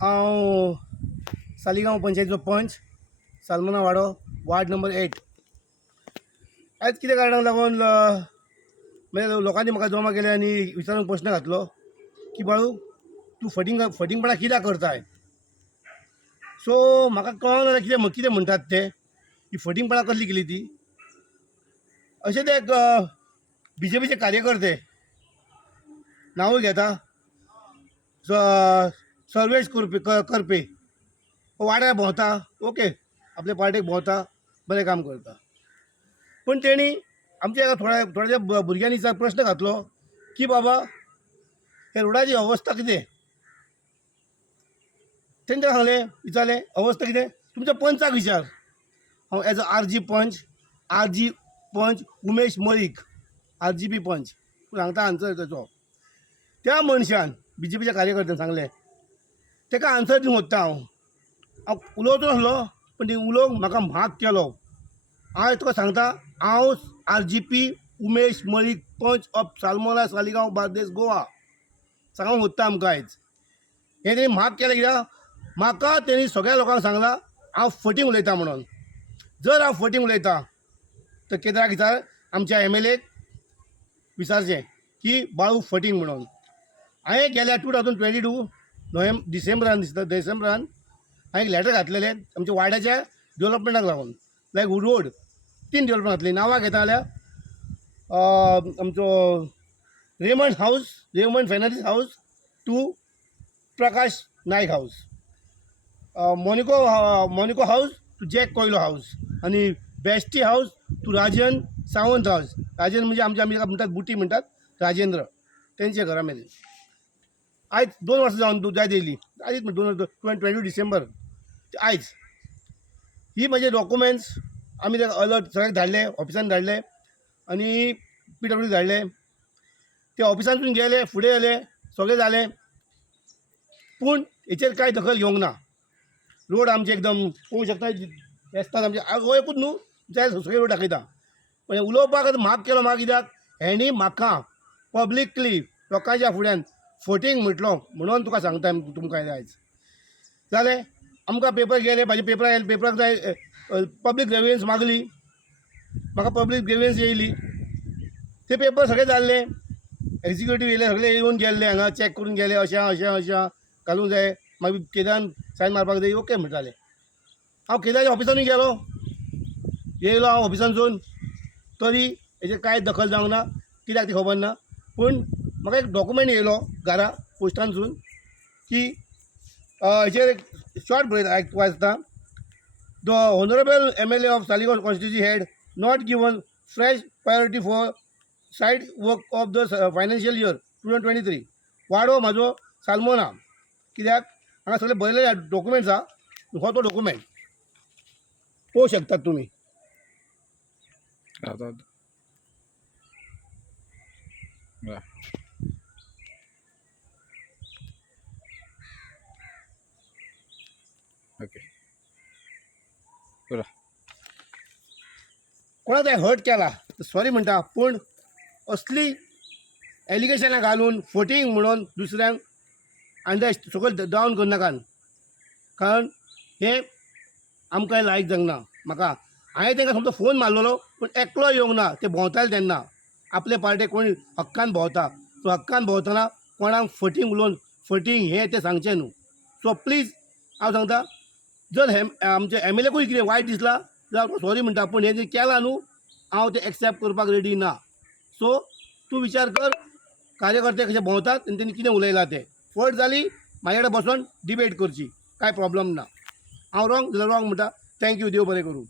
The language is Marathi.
हांव सालिगांव पंचायतीचो पंच सालमना वाडो वार्ड नंबर 8. आयज कितें कारणाक लागून म्हणजे लोकांनी म्हाका जमा केले आनी विचारून प्रश्न घातलो की बाळू तूं फटिंगपणां कित्याक करताय. सो म्हाका कळना कितें कितें म्हणटात ते ही फटिंगपणां कसली केली ती. अशे ते BJPचे कार्यकर्ते नांवूय घेता सर्वेश करपे वाड्यार भोंवता, ओके आपल्या पार्टेक भोंवता, बरें काम करता. पूण तेणी आमच्या एका थोड्या भुरग्यांनी प्रश्न घातलो की बाबा हे रोडाची अवस्था कितें. तेणी ताका सांगलें विचारलें अवस्था कितें तुमच्या पंचाक विचार. हांव एज अ RG पंच उमेश मळीक RGP पंच सांगता आन्सर ताचो. त्या मनशान BJPच्या कार्यकर्त्यान सांगलें ताका आन्सर दिवंक सोदता. हांव उलोवचो नासलो पण ती उलोवंक म्हाका म्हाग केलो. हांव तुका सांगता हांव RGP उमेश मळीक पंच ऑफ सालमोना सालिगांव बार्देस गोवा सांगूंक सोदता आमकां आयज. हें तेणी म्हाग केलें कित्याक म्हाका तेणी सगळ्या लोकांक सांगलां हांव फटींग उलयतां म्हणून. जर हांव फटींग उलयतां तर केदाराक विचार आमच्या MLAक विचारचें की बाळू फटींग म्हणून. हांवें गेल्या 2022 डिसेंबरान हांवें एक लेटर घातलेलें आमच्या वाड्याच्या डेवलपमेंटाक लागून. लायक रोड 3 डेवलपमेंट घातली. नांवां घेता जाल्यार आमचो Raymond Fernandes house to Prakash Naik house, Monico house to Jack Coelho house आनी Bestie house to Rajan Sawant house. Rajan म्हणजे आमच्या म्हणटात बुटी म्हणटात राजेंद्र तेंचे घरा मेरेन. आयज 2 वर्सां जावन जाय येयली. आयज 2022 डिसेंबर आयज ही म्हजे डॉक्युमेंट्स आमी ते अलर्ट सगळ्याक धाडले, ऑफिसान धाडले आनी PWD धाडले. ते ऑफिसांतून गेले, फुडें गेले, सगळें जालें पूण हेचेर कांय दखल घेवंक ना. रोड आमचे एकदम पळोवंक शकता रस्त्यात आमचे हो एकूच न्हू जाय सगळे रोड दाखयता. पण उलोवपाक म्हाग केलो म्हाका कित्याक हेणी म्हाका पब्लिकली लोकांच्या फुड्यान फटींग म्हटलो म्हणून तुका सांगता तुमकां आयज. जालें आमकां पेपर गेले, म्हाजे पेपराक जाय पब्लीक ग्रेवियन्स मागली, म्हाका पब्लीक ग्रेवियन्स येयली. ते पेपर सगळे जाल्ले, एक्झिक्युटीव येयले, सगळे येवन गेल्ले हांगा चॅक करून गेले अशें घालूंक जाय. मागीर केदारान सायन मारपाक जाय ओके म्हणटाले. हांव केदारच्या ऑफिसानूय गेलो, येयलो हांव ऑफिसानसून तरी हेजेर कांय दखल जावंक ना. कित्याक ती खबर ना. पूण म्हाका एक डॉक्युमेंट येयलो घरा पोस्टानसून की हेचेर एक शॉर्ट बरयता वाचता. The honourable MLA of Saligao constituency head not given fresh priority for said work of the financial year 2023. वाडो म्हाजो सालमोना. कित्याक हांगा सगळे बरयले डॉक्युमेंट्स आहा. हो तो डॉक्युमेंट पळोवंक शकतात तुमी. ओके कोणाक हर्ट केला सॉरी म्हणटा पूण असली एलिगेशनां घालून फटींग म्हणून दुसऱ्यांक आनी सकयल डावन करनाकात. कारण हे आमकां लायक जावंक ना. म्हाका हांवें तांकां समजो फोन मारलेलो पूण एकलो येवंक ना. ते भोंवताले तेन्ना आपले पार्टेक कोण हक्कान भोंवता. सो हक्कान भोंवतना कोणाक फटींग उलोवन फटींग हें तें सांगचें न्हू. सो प्लीज हांव सांगता जर हे आमचे MLAकूय कितें वायट दिसला जाल्यार सॉरी म्हणटा पूण हें जें केलां न्हू हांव तें एक्सेप्ट करपाक रेडी ना. सो तूं विचार कर कार्यकर्ते कशे भोंवतात आनी तेणी कितें उलयलां तें. फट जाली म्हाजे कडेन बसोन डिबेट करची, कांय प्रॉब्लम ना. हांव रॉंग जाल्यार रॉंग म्हणटा. थँक्यू, देव बरें करूं.